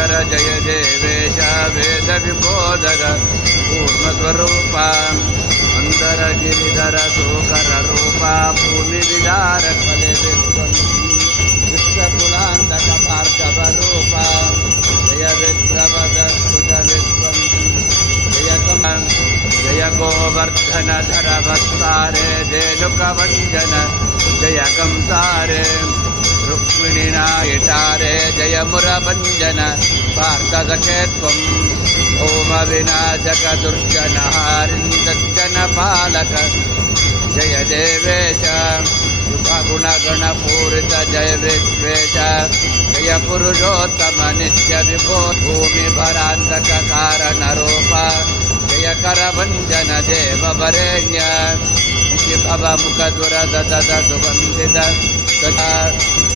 गिरिधर जय देवेश वेद विबोधक पूर्णस्वरूप अंदर गिरिधर शोकर रूपा भूमि विदारक फले विश्वकुलांधक भार्गव रूपा जय विद्रवद सुत विश्वं जय गोवर्धन धर वत्सारे धेनुक वंजन जय कंसारे रुक्मिणी नायिटारे जय मुरभंजन पार्थसखे त्वम् ओम विनाशक दुर्जन हारिन्दज्जन पालक जय देवेश शुभगुण गणपूरित जय विश्वेश जय पुरुषोत्तम नित्य विभो भूमि भरांधक कारण रूप जय करभंजन देव वरेण्य भव मुख दुरद सुबंधित